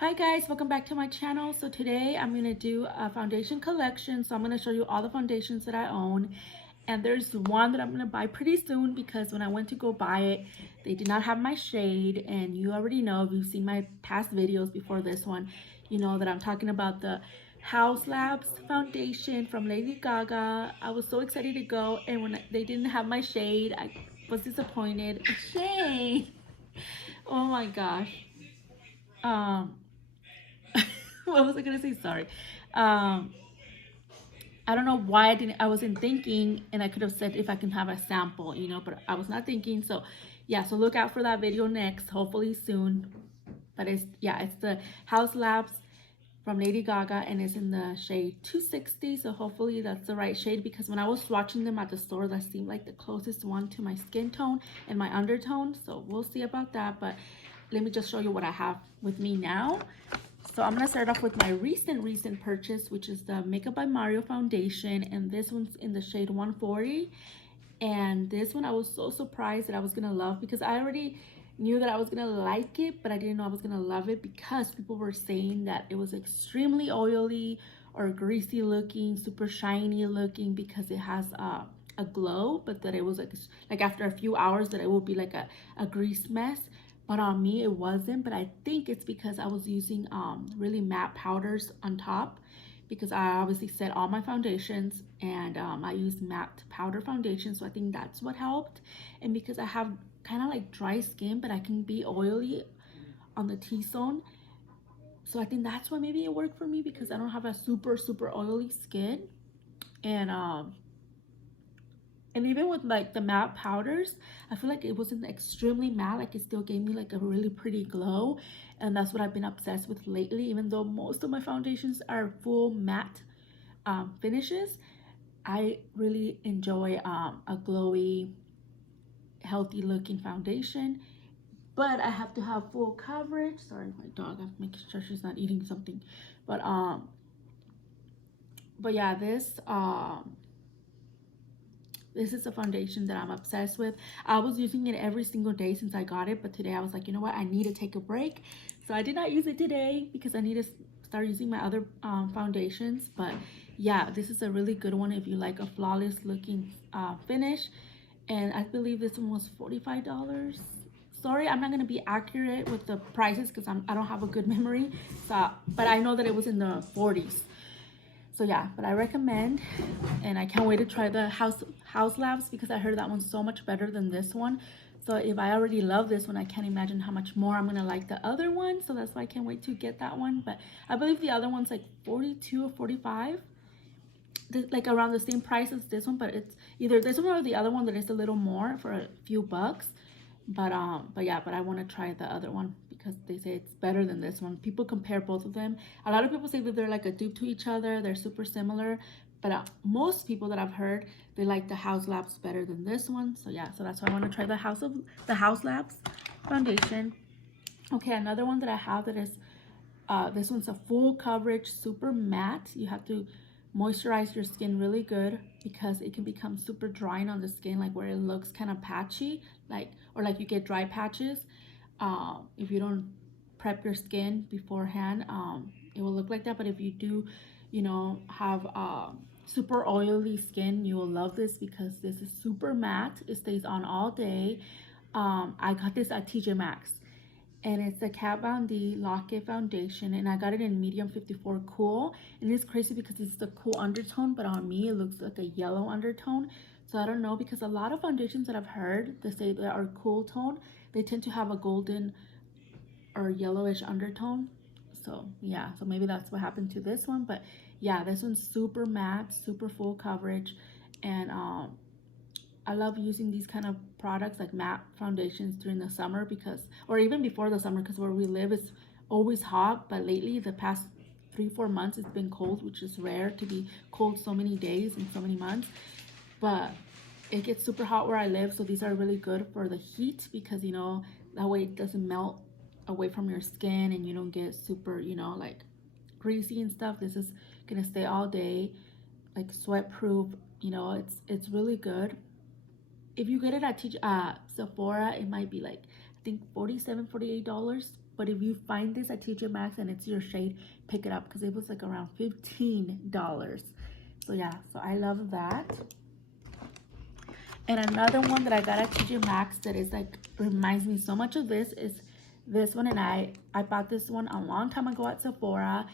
Hi guys, welcome back to my channel. So today I'm going to do a foundation collection. So I'm going to show you all the foundations that I own. And there's one that I'm going to buy pretty soon because when I went to go buy it, they did not have my shade. And you already know, if you've seen my past videos before this one, you know that I'm talking about the Haus Labs foundation from Lady Gaga. I was so excited to go, and when they didn't have my shade, I was disappointed. Shade! Oh my gosh. Um, what was I gonna say? Sorry. Um, I don't know why I wasn't thinking, and I could have said if I can have a sample, but I was not thinking. So, yeah. So look out for that video next, hopefully soon. But it's the Haus Labs from Lady Gaga, and it's in the shade 260. So hopefully that's the right shade, because when I was swatching them at the store, that seemed like the closest one to my skin tone and my undertone. So we'll see about that. But let me just show you what I have with me now. So I'm gonna start off with my recent purchase, which is the Makeup by Mario foundation, and this one's in the shade 140. And this one I was so surprised that I was gonna love, because I already knew that I was gonna like it, but I didn't know I was gonna love it because people were saying that it was extremely oily or greasy looking, super shiny looking, because it has a glow, but that it was like after a few hours that it will be like a grease mess. But on me it wasn't. But I think it's because I was using really matte powders on top, because I obviously set all my foundations, and I use matte powder foundation, so I think that's what helped. And because I have kind of like dry skin, but I can be oily on the T-zone, so I think that's why maybe it worked for me, because I don't have a super oily skin. And even with like the matte powders, I feel like it wasn't extremely matte. Like, it still gave me like a really pretty glow. And that's what I've been obsessed with lately. Even though most of my foundations are full matte finishes, I really enjoy a glowy, healthy looking foundation. But I have to have full coverage. Sorry, my dog, I'm making sure she's not eating something. But yeah, this is a foundation that I'm obsessed with. I was using it every single day since I got it, but today I was like, you know what? I need to take a break. So I did not use it today because I need to start using my other foundations. But yeah, this is a really good one if you like a flawless looking finish. And I believe this one was $45. Sorry, I'm not gonna be accurate with the prices because I don't have a good memory. So, but I know that it was in the 40s. So yeah, but I recommend, and I can't wait to try the Haus Labs, because I heard that one's so much better than this one. So if I already love this one, I can't imagine how much more I'm gonna like the other one. So that's why I can't wait to get that one. But I believe the other one's like 42 or 45, like around the same price as this one. But it's either this one or the other one that is a little more for a few bucks. But yeah, but I want to try the other one because they say it's better than this one. People compare both of them. A lot of people say that they're like a dupe to each other, they're super similar, but most people that I've heard, they like the Haus Labs better than this one. So yeah, so that's why I want to try the Haus Labs foundation. Okay, another one that I have that is this one's a full coverage, super matte. You have to moisturize your skin really good because it can become super drying on the skin, like where it looks kind of patchy, or like you get dry patches. If you don't prep your skin beforehand, it will look like that. But if you do, have super oily skin, you will love this because this is super matte. It stays on all day. I got this at TJ Maxx, and it's a Kat Von D Lock-It foundation, and I got it in medium 54 cool. And it's crazy because it's the cool undertone, but on me it looks like a yellow undertone. So I don't know, because a lot of foundations that I've heard that say they are cool tone, they tend to have a golden or yellowish undertone. So yeah, so maybe that's what happened to this one. But yeah, this one's super matte, super full coverage. And I love using these kind of products like matte foundations during the summer, because, or even before the summer, because where we live is always hot. But lately, the past 3-4 months, it's been cold, which is rare to be cold so many days and so many months. But it gets super hot where I live, so these are really good for the heat, because that way it doesn't melt away from your skin and you don't get super like greasy and stuff. This is gonna stay all day, like sweat proof. It's really good. If you get it at Sephora, it might be like, I think $47, $48. but if you find this at TJ Maxx and it's your shade, pick it up because it was like around $15. So yeah, so I love that. And another one that I got at TJ Maxx that is like reminds me so much of this is this one. And I bought this one a long time ago at Sephora,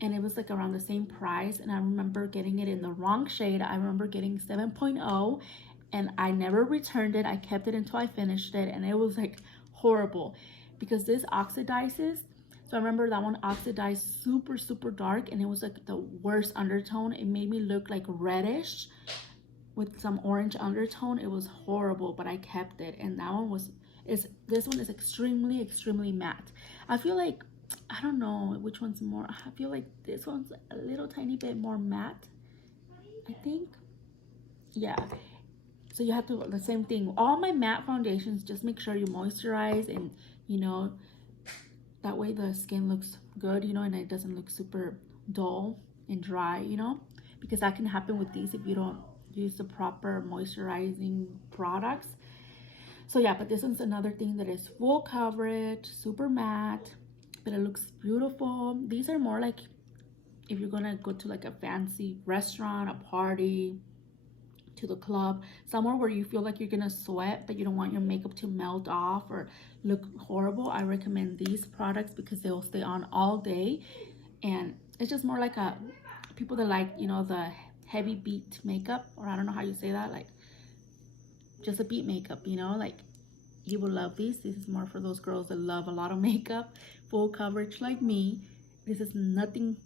and it was like around the same price. And I remember getting it in the wrong shade. I remember getting 7.0, and I never returned it. I kept it until I finished it, and it was like horrible because this oxidizes. So I remember that one oxidized super dark, and it was like the worst undertone. It made me look like reddish with some orange undertone. It was horrible, but I kept it. And that one this one is extremely matte. I feel like, I don't know which one's more. I feel like this one's a little tiny bit more matte, I think. Yeah. So you have to, the same thing. All my matte foundations, just make sure you moisturize, and you know, that way the skin looks good, you know, and it doesn't look super dull and dry, you know, because that can happen with these if you don't use the proper moisturizing products. So yeah, but this one's another thing that is full coverage, super matte, but it looks beautiful. These are more like if you're gonna go to like a fancy restaurant, a party, to the club, somewhere where you feel like you're gonna sweat but you don't want your makeup to melt off or look horrible. I recommend these products because they'll stay on all day, and it's just more like a people that like, you know, the heavy beat makeup, or I don't know how you say that, like just a beat makeup, you know, like you will love these. This is more for those girls that love a lot of makeup, full coverage like me. This is nothing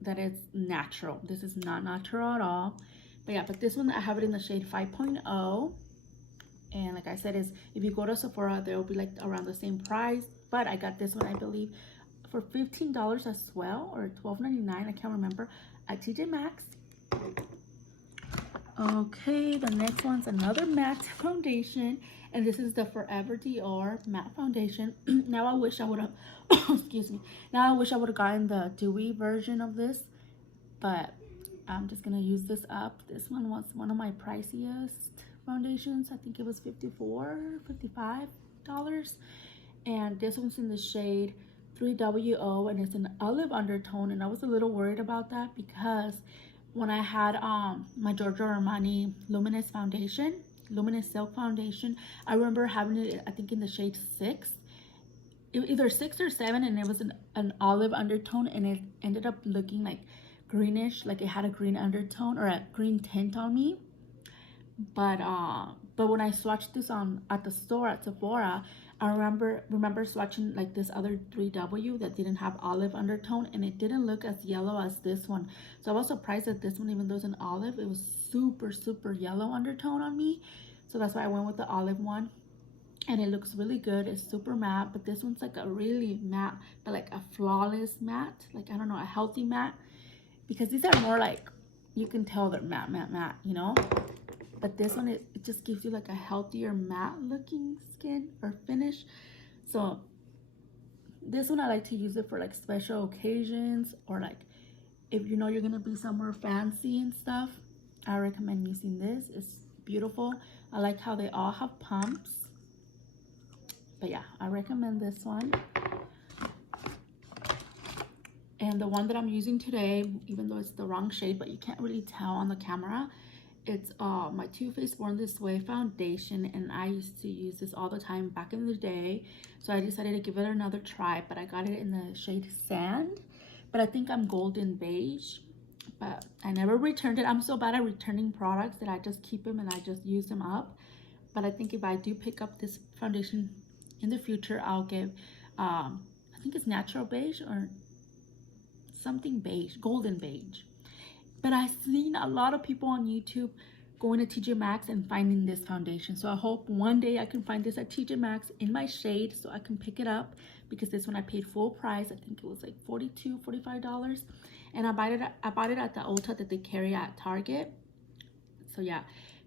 that is natural. This is not natural at all. But yeah, but this one, I have it in the shade 5.0. And like I said, is if you go to Sephora, they'll be like around the same price. But I got this one, I believe, for $15 as well, or $12.99, I can't remember, at TJ Maxx. Okay, the next one's another matte foundation, and this is the Forever Dior matte foundation. Now I wish I would have, excuse me. Now I wish I would have gotten the dewy version of this, but I'm just gonna use this up. This one was one of my priciest foundations. I think it was $54, $55. And this one's in the shade 3WO, and it's an olive undertone. And I was a little worried about that because when I had my Giorgio Armani Luminous foundation, Luminous Silk foundation, I remember having it, I think in the shade 6, either 6 or 7, and it was an olive undertone, and it ended up looking like greenish, like it had a green undertone or a green tint on me. But when I swatched this on at the store at Sephora, I remember swatching like this other 3W that didn't have olive undertone, and it didn't look as yellow as this one. So I was surprised that this one, even though it's an olive, it was super yellow undertone on me. So that's why I went with the olive one, and it looks really good. It's super matte, but this one's like a really matte, but like a flawless matte, like I don't know, a healthy matte, because these are more like, you can tell they're matte, you know. But this one, it just gives you like a healthier matte looking skin or finish. So this one, I like to use it for like special occasions, or like if you know you're gonna be somewhere fancy and stuff. I recommend using this. It's beautiful. I like how they all have pumps. But yeah, I recommend this one. And the one that I'm using today, even though it's the wrong shade, but you can't really tell on the camera, it's my Too Faced Born This Way foundation, and I used to use this all the time back in the day. So I decided to give it another try, but I got it in the shade Sand, but I think I'm golden beige. But I never returned it. I'm so bad at returning products that I just keep them and I just use them up. But I think if I do pick up this foundation in the future, I'll give I think it's natural beige or something beige, golden beige. But I've seen a lot of people on YouTube going to TJ Maxx and finding this foundation. So I hope one day I can find this at TJ Maxx in my shade so I can pick it up, because this one I paid full price. I think it was like $42, $45. And I bought it at the Ulta that they carry at Target. So yeah,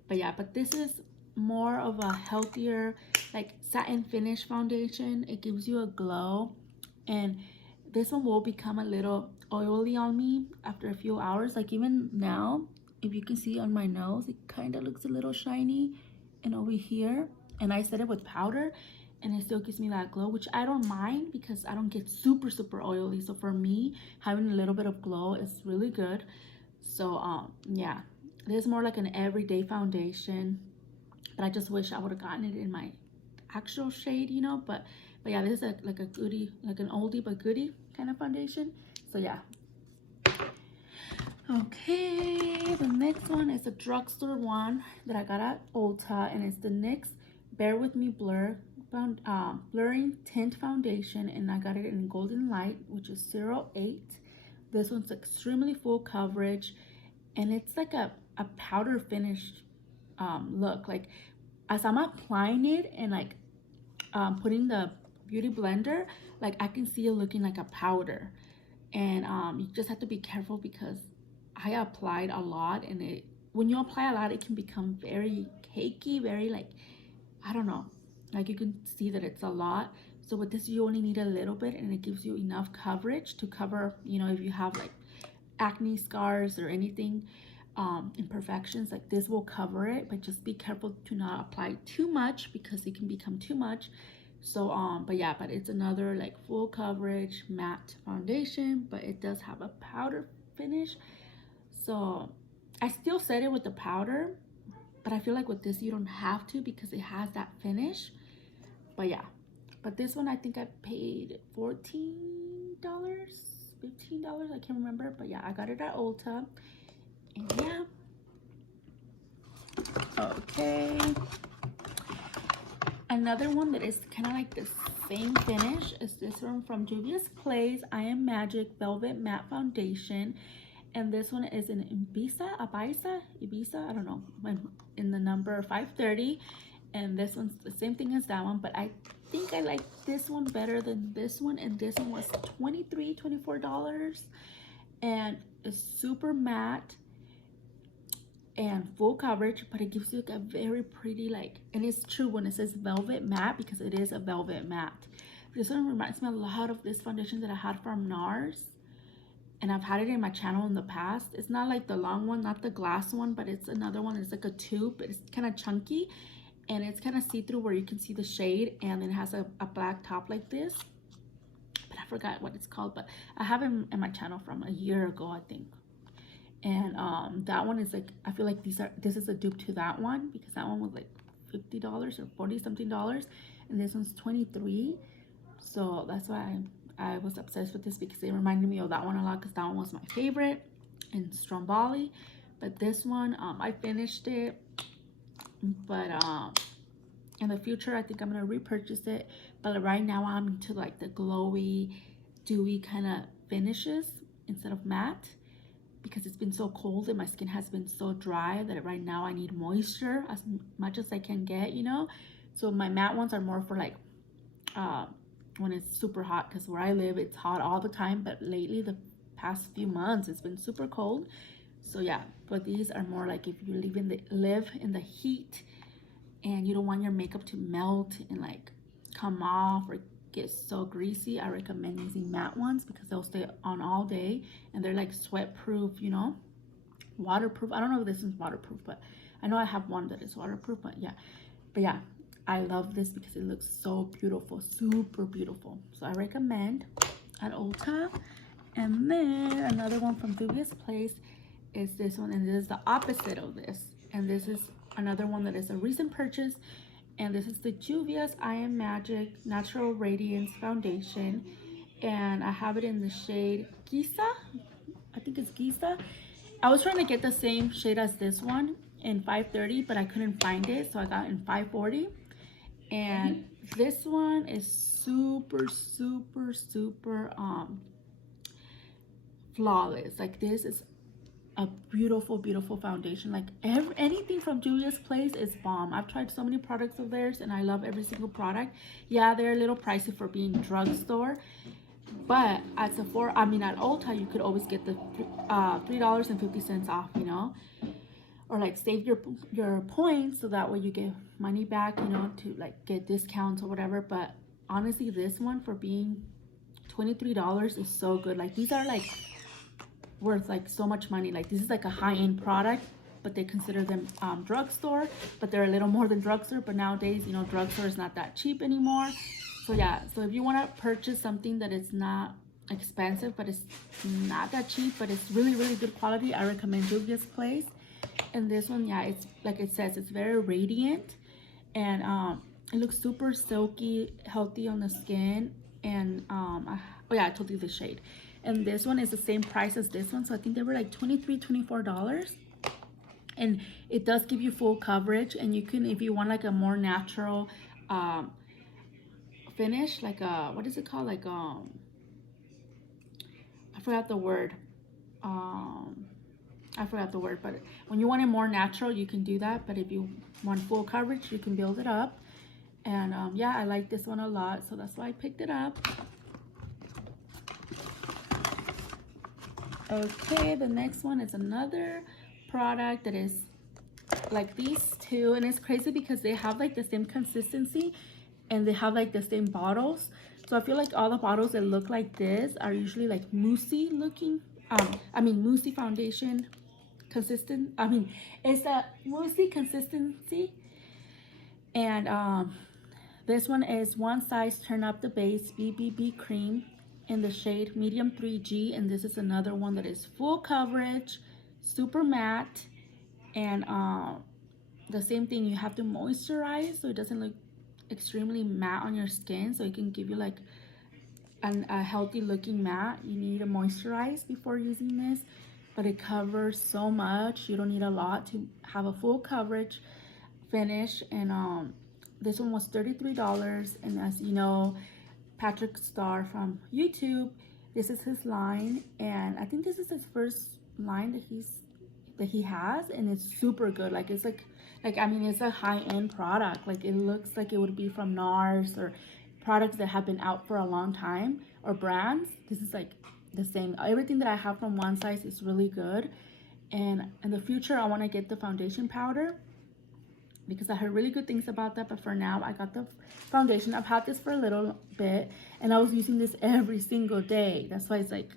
but this is more of a healthier, like satin finish foundation. It gives you a glow, and this one will become a little oily on me after a few hours. Like even now, if you can see on my nose, it kind of looks a little shiny, and over here, and I set it with powder, and it still gives me that glow, which I don't mind because I don't get super oily. So for me, having a little bit of glow is really good. So yeah, this is more like an everyday foundation, but I just wish I would have gotten it in my actual shade, you know. But yeah, this is like a goodie, like an oldie but goodie kind of foundation. So yeah. Okay, the next one is a drugstore one that I got at Ulta, and it's the NYX Bare With Me Blurring Tint Foundation, and I got it in Golden Light, which is 08. This one's extremely full coverage, and it's like a powder finish look. Like as I'm applying it and like putting the beauty blender, like I can see it looking like a powder. And you just have to be careful because I applied a lot, and it, when you apply a lot, it can become very cakey, very like, I don't know, like you can see that it's a lot. So with this, you only need a little bit, and it gives you enough coverage to cover, you know, if you have like acne scars or anything, imperfections, like this will cover it. But just be careful to not apply too much because it can become too much. So but yeah, but it's another like full coverage matte foundation, but it does have a powder finish. So I still set it with the powder, but I feel like with this you don't have to because it has that finish. But yeah, but this one I think I paid $14, $15, I can't remember. But yeah, I got it at Ulta. And yeah, okay, another one that is kind of like the same finish is this one from Juvia's Place I Am Magic Velvet Matte Foundation. And this one is in Ibiza, I don't know, in the number 530. And this one's the same thing as that one, but I think I like this one better than this one. And this one was $24. And it's super matte and full coverage, but it gives you like a very pretty, like, and it's true when it says velvet matte because it is a velvet matte. This one reminds me a lot of this foundation that I had from NARS, and I've had it in my channel in the past. It's not like the long one, not the glass one, but it's another one. It's like a tube, but it's kind of chunky, and it's kind of see-through where you can see the shade, and it has a black top like this, but I forgot what it's called. But I have it in my channel from a year ago, I think. And that one is like, I feel like this is a dupe to that one because that one was like $50 or 40 something dollars, and this one's 23. So that's why I was obsessed with this, because it reminded me of that one a lot because that one was my favorite in Stromboli. But this one, I finished it, but in the future I think I'm gonna repurchase it. But right now I'm into like the glowy, dewy kind of finishes instead of matte, because it's been so cold and my skin has been so dry that right now I need moisture as much as I can get, you know. So my matte ones are more for like when it's super hot, because where I live it's hot all the time, but lately the past few months it's been super cold. So yeah, but these are more like if you live in the heat and you don't want your makeup to melt and like come off or get so greasy, I recommend using matte ones because they'll stay on all day, and they're like sweat proof, you know, waterproof. I don't know if this is waterproof, but I know I have one that is waterproof. But yeah, I love this because it looks so beautiful, super beautiful. So I recommend at Ulta. And then another one from Juvia's Place is this one, and this is the opposite of this, and this is another one that is a recent purchase. And this is the Juvia's I Am Magic Natural Radiance Foundation, and I have it in the shade Giza. I think it's Giza. I was trying to get the same shade as this one in 530, but I couldn't find it, so I got it in 540. And this one is super flawless. Like, this is a beautiful foundation. Like anything from Juvia's Place is bomb. I've tried so many products of theirs and I love every single product. Yeah, they're a little pricey for being drugstore, but at Sephora, I mean at Ulta, you could always get the $3.50 off, you know, or like save your points so that way you get money back, you know, to like get discounts or whatever. But honestly, this one for being $23 is so good. Like, these are like worth like so much money. Like, this is like a high-end product, but they consider them drugstore, but they're a little more than drugstore. But nowadays, you know, drugstore is not that cheap anymore. So yeah, so if you want to purchase something that is not expensive, but it's not that cheap, but it's really, really good quality, I recommend Juvia's Place. And this one, yeah, it's like it says, it's very radiant, and it looks super silky, healthy on the skin. And oh yeah, I told you the shade. And this one is the same price as this one, so I think they were like $24. And it does give you full coverage, and you can, if you want like a more natural finish, like a, what is it called, like I forgot the word, but when you want it more natural, you can do that. But if you want full coverage, you can build it up. And yeah, I like this one a lot, so that's why I picked it up. Okay, the next one is another product that is like these two, and it's crazy because they have like the same consistency and they have like the same bottles. So I feel like all the bottles that look like this are usually like moussey looking. Moussey foundation consistent. It's a moussey consistency. And this one is One Size Turn Up the Base BBB Cream in the shade medium 3G, and this is another one that is full coverage, super matte. And the same thing, you have to moisturize so it doesn't look extremely matte on your skin, so it can give you like a healthy looking matte. You need to moisturize before using this, but it covers so much. You don't need a lot to have a full coverage finish. And this one was $33, and as you know, Patrick Star from YouTube, this is his line, and I think this is his first line that he has, and it's super good. Like it's it's a high-end product. Like it looks like it would be from NARS or products that have been out for a long time, or brands. This is like the same. Everything that I have from One Size is really good. And in the future, I want to get the foundation powder because I heard really good things about that. But for now, I got the foundation. I've had this for a little bit, and I was using this every single day. That's why it's like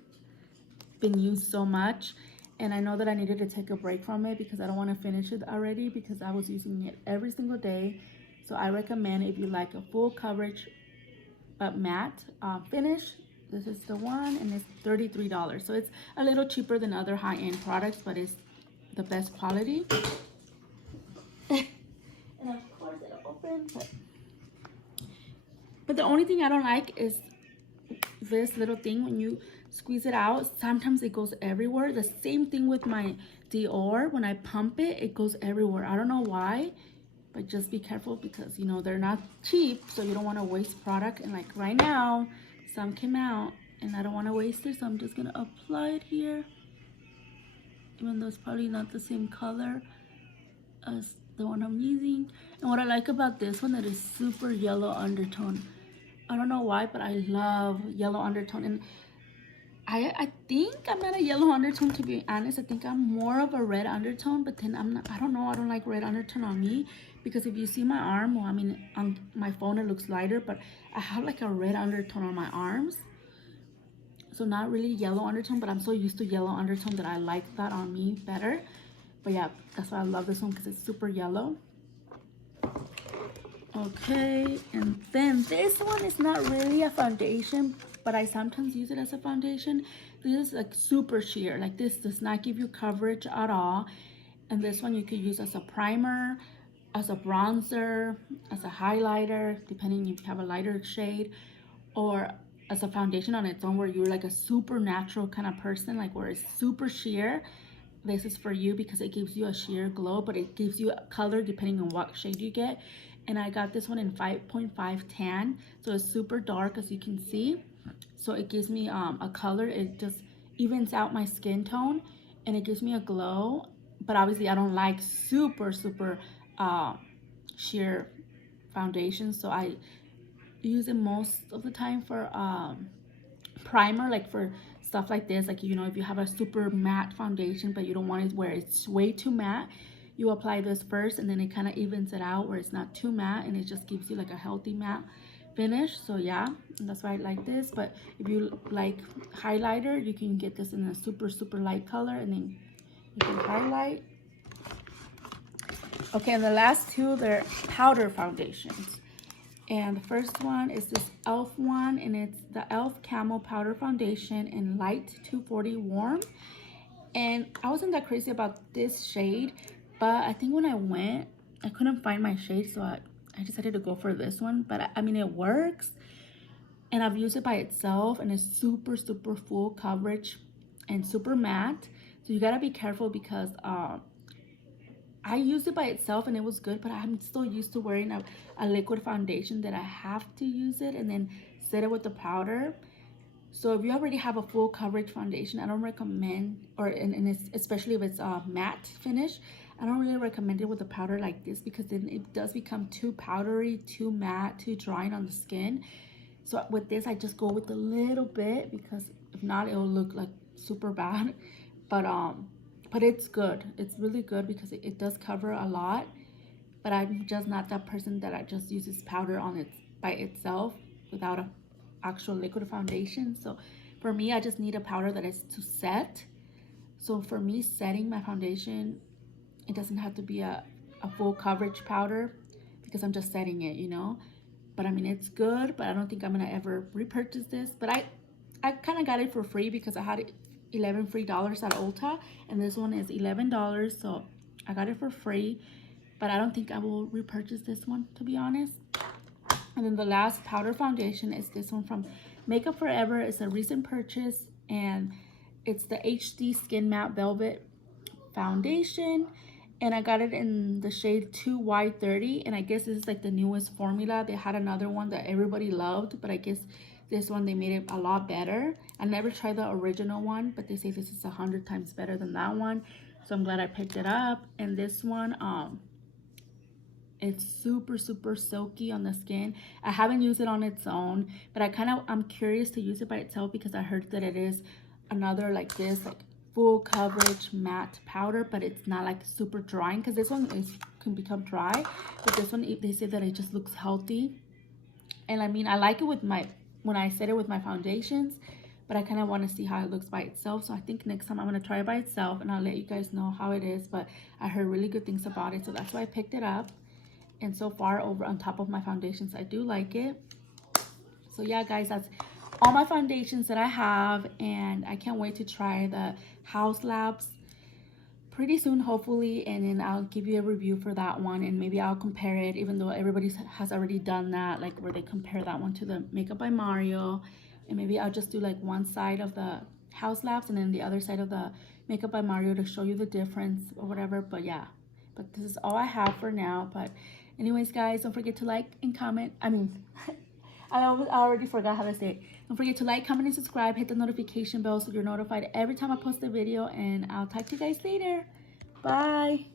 been used so much. And I know that I needed to take a break from it because I don't want to finish it already, because I was using it every single day. So I recommend, if you like a full coverage but matte finish, this is the one, and it's $33. So it's a little cheaper than other high-end products, but it's the best quality. And of course it'll open, but the only thing I don't like is this little thing. When you squeeze it out, sometimes it goes everywhere. The same thing with my Dior. When I pump it, it goes everywhere. I don't know why, but just be careful because, you know, they're not cheap, so you don't want to waste product. And like right now, some came out and I don't want to waste it, so I'm just gonna apply it here, even though it's probably not the same color as the one I'm using. And what I like about this one, that is super yellow undertone. I don't know why, but I love yellow undertone. And I think I'm not a yellow undertone, to be honest. I think I'm more of a red undertone, but then I don't know, I don't like red undertone on me, because if you see my arm, well, I mean, on my phone it looks lighter, but I have like a red undertone on my arms. So not really yellow undertone, but I'm so used to yellow undertone that I like that on me better. But yeah, that's why I love this one, because it's super yellow. Okay, and then this one is not really a foundation, but I sometimes use it as a foundation. This is like super sheer. Like this does not give you coverage at all. And this one you could use as a primer, as a bronzer, as a highlighter, depending if you have a lighter shade, or as a foundation on its own where you're like a super natural kind of person, like where it's super sheer. This is for you because it gives you a sheer glow, but it gives you a color depending on what shade you get. And I got this one in 5.5 tan, so it's super dark, as you can see. So it gives me a color. It just evens out my skin tone, and it gives me a glow. But obviously I don't like super sheer foundation, so I use it most of the time for primer, like for stuff like this. Like, you know, if you have a super matte foundation but you don't want it where it's way too matte, you apply this first, and then it kind of evens it out where it's not too matte, and it just gives you like a healthy matte finish. So yeah, that's why I like this. But if you like highlighter, you can get this in a super light color, and then you can highlight. Okay, and the last two, they're powder foundations. And the first one is this e.l.f. one, and it's the e.l.f. Camo Powder Foundation in Light 240 Warm. And I wasn't that crazy about this shade, but I think when I went, I couldn't find my shade, so I decided to go for this one. But I mean, it works, and I've used it by itself, and it's super, super full coverage and super matte. So you gotta be careful because I used it by itself and it was good, but I'm still used to wearing a liquid foundation that I have to use it and then set it with the powder. So if you already have a full coverage foundation, I don't recommend, and it's, especially if it's a matte finish, I don't really recommend it with a powder like this because then it does become too powdery, too matte, too drying on the skin. So with this, I just go with a little bit because if not, it will look like super bad. But it's good. It's really good because it does cover a lot. But I'm just not that person that I just uses powder on it by itself without a actual liquid foundation. So for me, I just need a powder that is to set. So for me, setting my foundation, it doesn't have to be a full coverage powder because I'm just setting it, you know. But I mean, it's good, but I don't think I'm gonna ever repurchase this. But I kind of got it for free because I had it 11 free dollars at Ulta, and this one is $11, so I got it for free. But I don't think I will repurchase this one, to be honest. And then the last powder foundation is this one from Makeup Forever. It's a recent purchase, and it's the HD Skin Matte Velvet Foundation, and I got it in the shade 2Y30, and I guess this is like the newest formula. They had another one that everybody loved, but I guess this one they made it a lot better. I never tried the original one, but they say this is 100 times better than that one, so I'm glad I picked it up. And this one, it's super, super silky on the skin. I haven't used it on its own, but I'm curious to use it by itself because I heard that it is another like this, like full coverage matte powder, but it's not like super drying because this one can become dry. But this one, they say that it just looks healthy. And I mean, I like it with when I set it with my foundations, but I kind of want to see how it looks by itself. So I think next time I'm going to try it by itself and I'll let you guys know how it is. But I heard really good things about it, so that's why I picked it up. And so far, over on top of my foundations, I do like it. So yeah, guys, that's all my foundations that I have, and I can't wait to try the Haus Labs pretty soon, hopefully, and then I'll give you a review for that one, and maybe I'll compare it, even though everybody has already done that, like where they compare that one to the Makeup by Mario. And maybe I'll just do like one side of the Haus Labs and then the other side of the Makeup by Mario to show you the difference or whatever. But yeah, but this is all I have for now. But anyways, guys, don't forget to like and comment. I mean, I already forgot how to say it. Don't forget to like, comment, and subscribe. Hit the notification bell so you're notified every time I post a video. And I'll talk to you guys later. Bye.